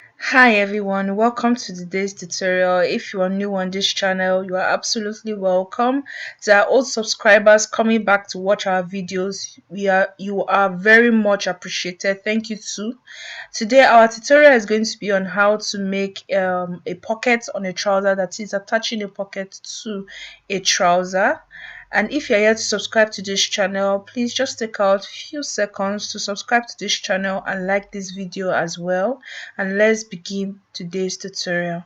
Hi everyone, welcome to today's tutorial. If you are new on this channel, you are absolutely welcome. To our old subscribers coming back to watch our videos, you are very much appreciated. Thank you too. Today our tutorial is going to be on how to make a pocket on a trouser, that is attaching a pocket to a trouser. And if you're here to subscribe to this channel, please just take out a few seconds to subscribe to this channel and like this video as well. And let's begin today's tutorial.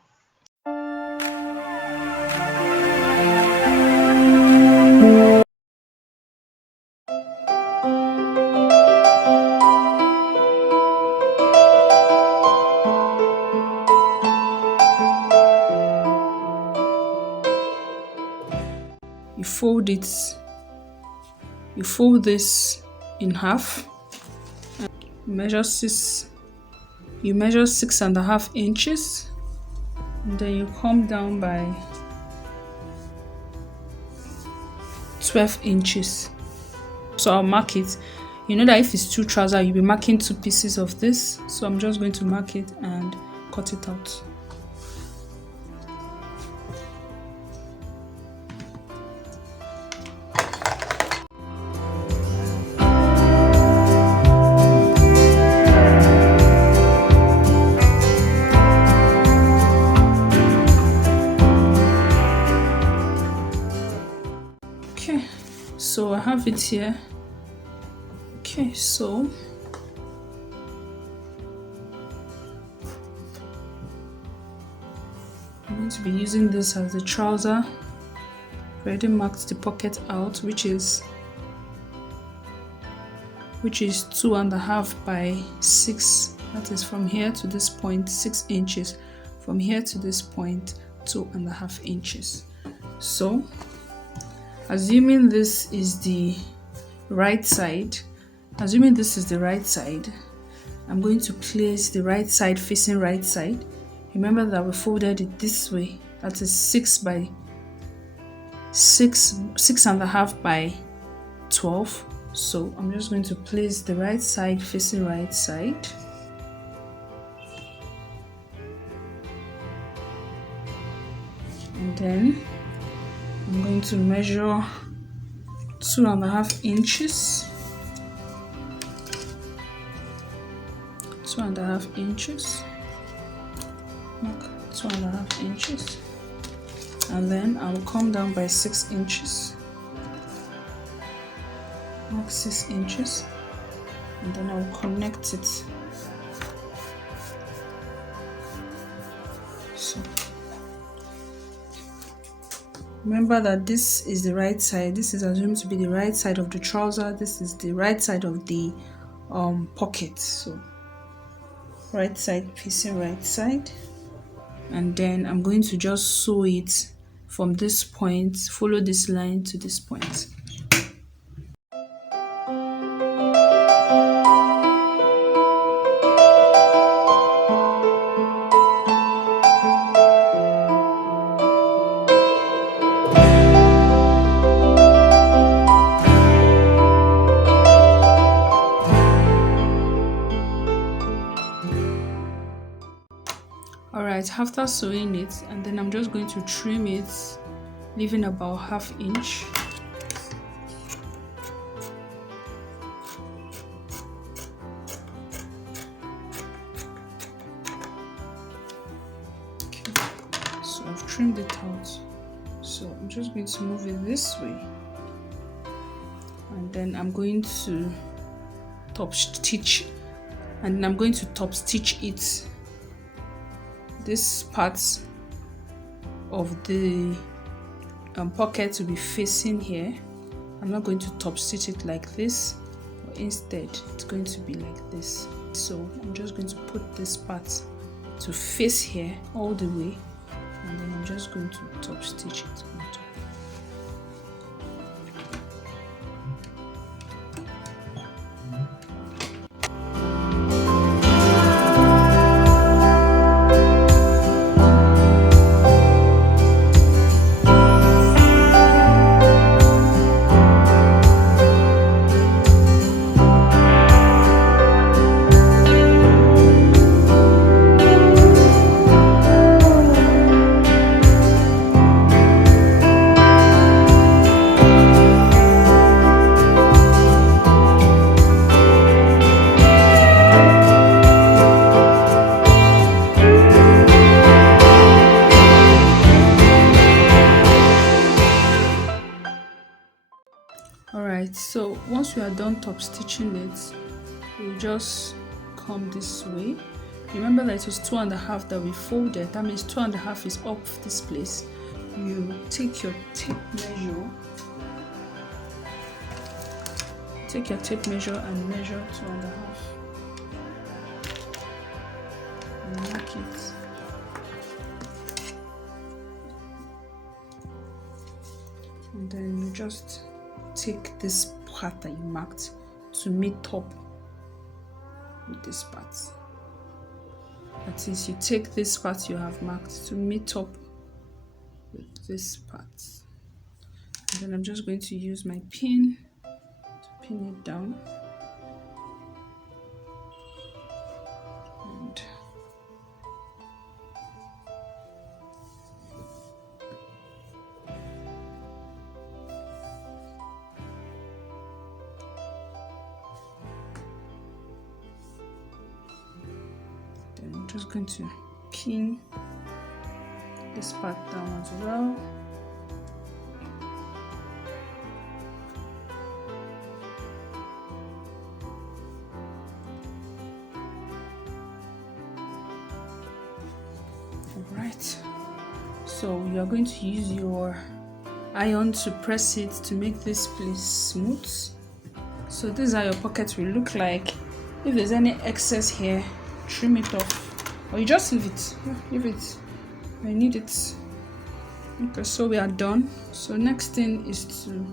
You fold it, you fold this in half, measure you measure 6.5 inches, and then you come down by 12 inches. So I'll mark it. You know that if it's two trousers, you'll be marking two pieces of this. So I'm just going to mark it and cut it out. Okay, so I have it here. Okay, so I'm going to be using this as the trouser. Already marked the pocket out, which is 2.5 by 6. That is from here to this point 6 inches. From here to this point 2.5 inches. So assuming this is the right side, I'm going to place the right side facing right side. Remember that we folded it this way. That is 6.5 by 12. So I'm just going to place the right side facing right side. And then I'm going to measure 2.5 inches. 2.5 inches. Mark 2.5 inches. And then I will come down by 6 inches. Mark 6 inches. And then I will connect it. So remember that this is the right side. This is assumed to be the right side of the trouser. This is the right side of the pocket. So right side facing right side. And then I'm going to just sew it from this point, follow this line to this point. Alright, after sewing it, and then I'm just going to trim it, leaving about 1/2 inch. Okay, so I've trimmed it out. So I'm just going to move it this way. And then I'm going to top stitch, and then I'm going to top stitch it. This part of the pocket to be facing here. I'm not going to top stitch it like this, but instead it's going to be like this. So I'm just going to put this part to face here all the way, and then I'm just going to top stitch it on top. once we are done top stitching it, we just come this way. Remember that it was 2.5 that we folded. That means 2.5 is off this place. You take your tape measure. Take your tape measure and measure 2.5. And mark it. And then you just take this part that you marked to meet up with this part. That is, you take this part you have marked to meet up with this part. And then I'm just going to use my pin to pin it down. And then I'm just going to pin this part down as well. Alright, so you are going to use your iron to press it to make this place smooth. So these are your pockets will look like. If there's any excess here, trim it off, or you just leave it. Yeah, leave it. I need it. Okay, so we are done. So next thing is to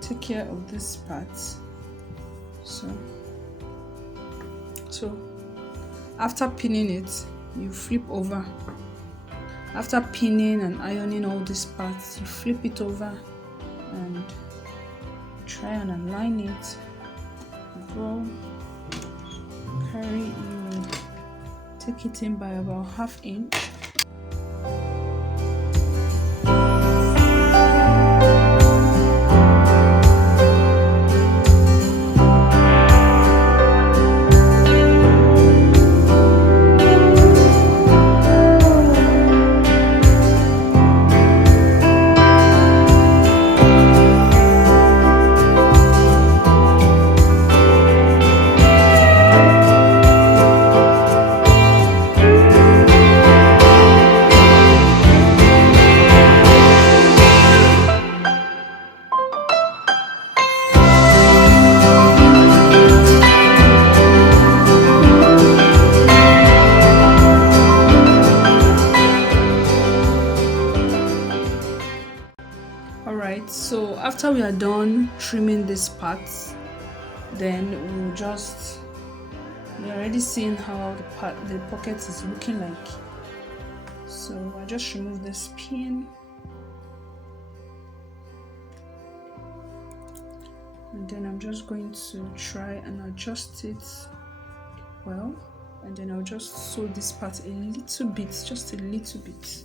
take care of this part. So after pinning it, you flip over. After pinning and ironing all these parts, you flip it over and try and align it. Go carry, you take it in by about 1/2 inch. Alright, so after we are done trimming this part, then we're already seeing how the pocket is looking like. So I just remove this pin and then I'm just going to try and adjust it well, and then I'll just sew this part a little bit, just a little bit.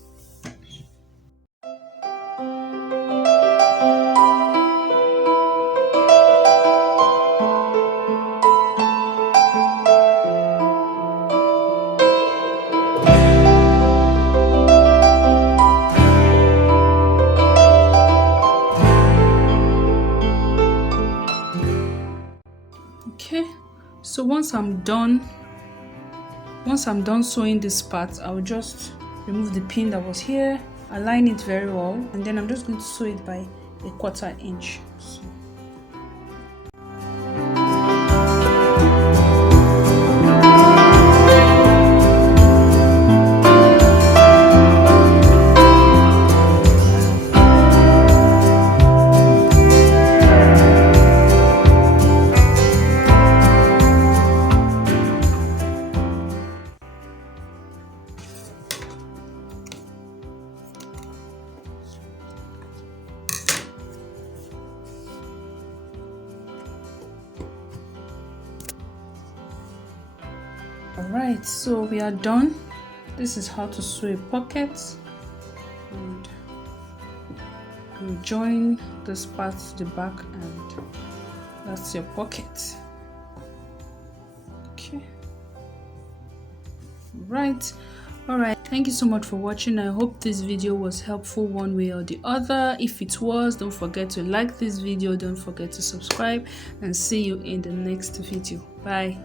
Okay, so once I'm done sewing this part, I'll just remove the pin that was here, align it very well, and then I'm just going to sew it by 1/4 inch. So. Alright, so we are done. This is how to sew a pocket, and you join this part to the back, and that's your pocket. Okay, right. Alright, thank you so much for watching. I hope this video was helpful one way or the other. If it was, don't forget to like this video, don't forget to subscribe, and see you in the next video. Bye.